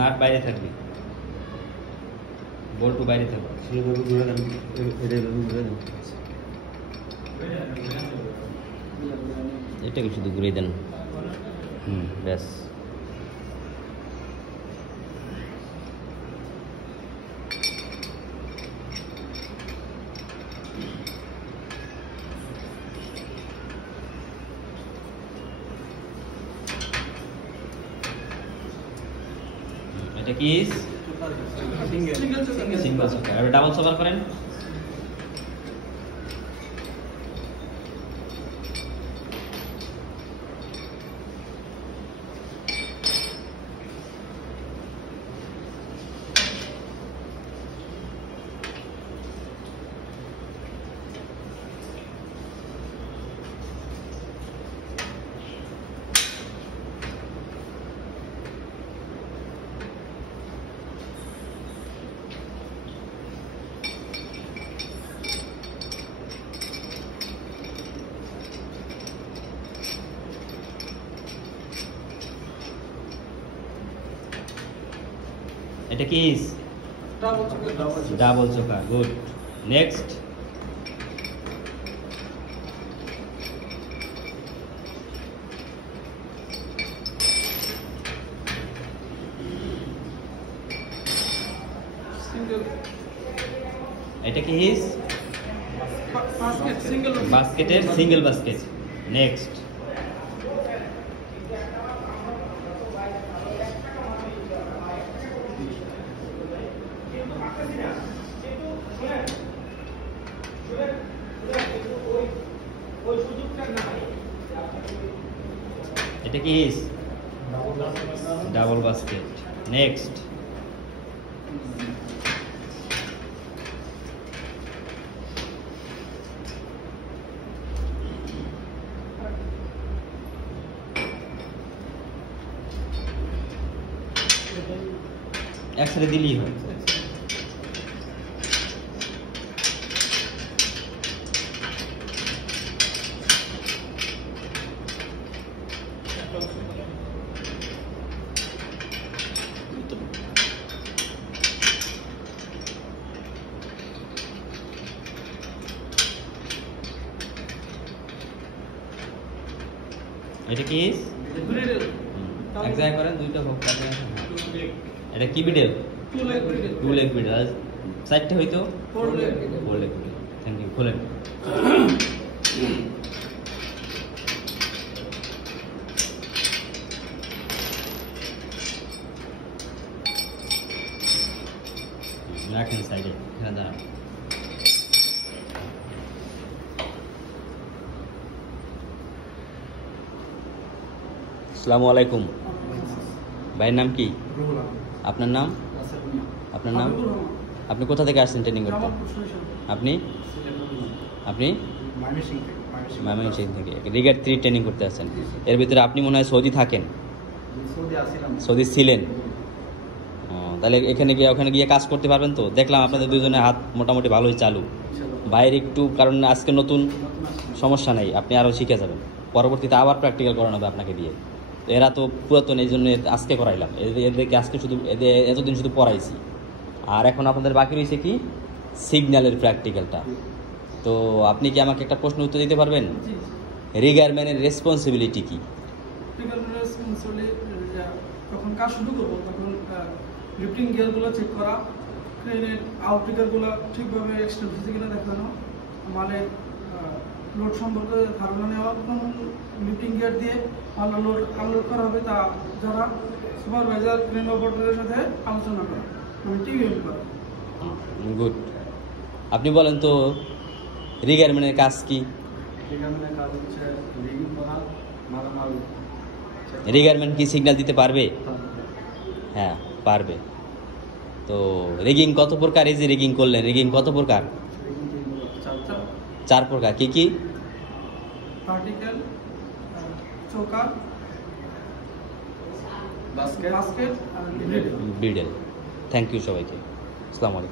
Nut বাইরে থাকবে, বল্টু বাইরে থাকবে। এটাকে শুধু ঘুরে দেন। ব্যাস। এটা কি সিঙ্গেল চোকার। আর ডাবল চোকার করেন। এটা কি ডাবল চোকা। গুড। নেক্সট। এটা কি বাস্কেটের সিঙ্গেল বাস্কেট। নেক্সট। এটা কি ডাবল বাস্কেট। নেক্সট। একসাথে দিলেই হয়। এটা কি এক জায়গায় করেন, দুইটা হোক। এটা কি বিডেল? Two leg bridal. সাইডটা হইতো four leg bridal. Thank you. খোলেন। রাখেন সাইডে। এখানে দাঁড়ান। আসসালামু আলাইকুম। ভাইয়ের নাম কি? আপনার নাম? আপনার নাম? আপনি কোথা থেকে আসছেন ট্রেনিং করতে? আপনি আপনি ময়মনসিংহ থেকে রিগার 3 ট্রেনিং করতে আসছেন। এর ভিতরে আপনি মনে হয় সৌদি থাকেন? সৌদি ছিলেন। তাহলে এখানে গিয়ে ওখানে গিয়ে কাজ করতে পারবেন তো? দেখলাম আপনাদের দুজনের হাত মোটামুটি ভালোই চালু। বাইরে একটু, কারণ আজকে নতুন, সমস্যা নেই, আপনি আরও শিখে যাবেন। পরবর্তীতে আবার প্র্যাকটিক্যাল করানো হবে আপনাকে দিয়ে। তো এরা তো পুরাতন, এই জন্য আজকে করাইলাম। এদেরকে আজকে শুধু এতদিন শুধু পড়াইছি। আর এখন আপনাদের বাকি রয়েছে কি সিগন্যালের প্র্যাকটিক্যালটা। তো আপনি কি আমাকে একটা প্রশ্ন উত্তর দিতে পারবেন? রিগারম্যানের রেসপন্সিবিলিটি কি? যখন কাজ শুরু করবো তখন লিফটিং গিয়ারগুলো চেক করা, ক্রেনের আউটরিগারগুলো ঠিকভাবে এক্সটেন্ড হচ্ছে কিনা দেখানো, মালের লোড সম্পর্কে ধারণা নেওয়া, কোন লিফটিং গিয়ার দিয়ে ভালো লোড আনলোড করা হবে তা যারা সুপারভাইজার ক্রেন অপারেটরের সাথে আলোচনা করা, মানে টিভিএম করা। গুড। আপনি বলেন তো রিগারম্যানের কাজ কি? রিগারম্যানের কাজ হচ্ছে রিগিং করা, মালামাল। রিগারম্যান কি সিগন্যাল দিতে পারবে? হ্যাঁ পারবে। তো রিগিং কত প্রকার? এই যে রিগিং করলেন, রিগিং কত প্রকার? 4 প্রকার। কি কি? ভার্টিক্যাল, চোকার, বাস্কেট আর ব্রিডেল। থ্যাংক ইউ সবাইকে। আসসালামু আলাইকুম।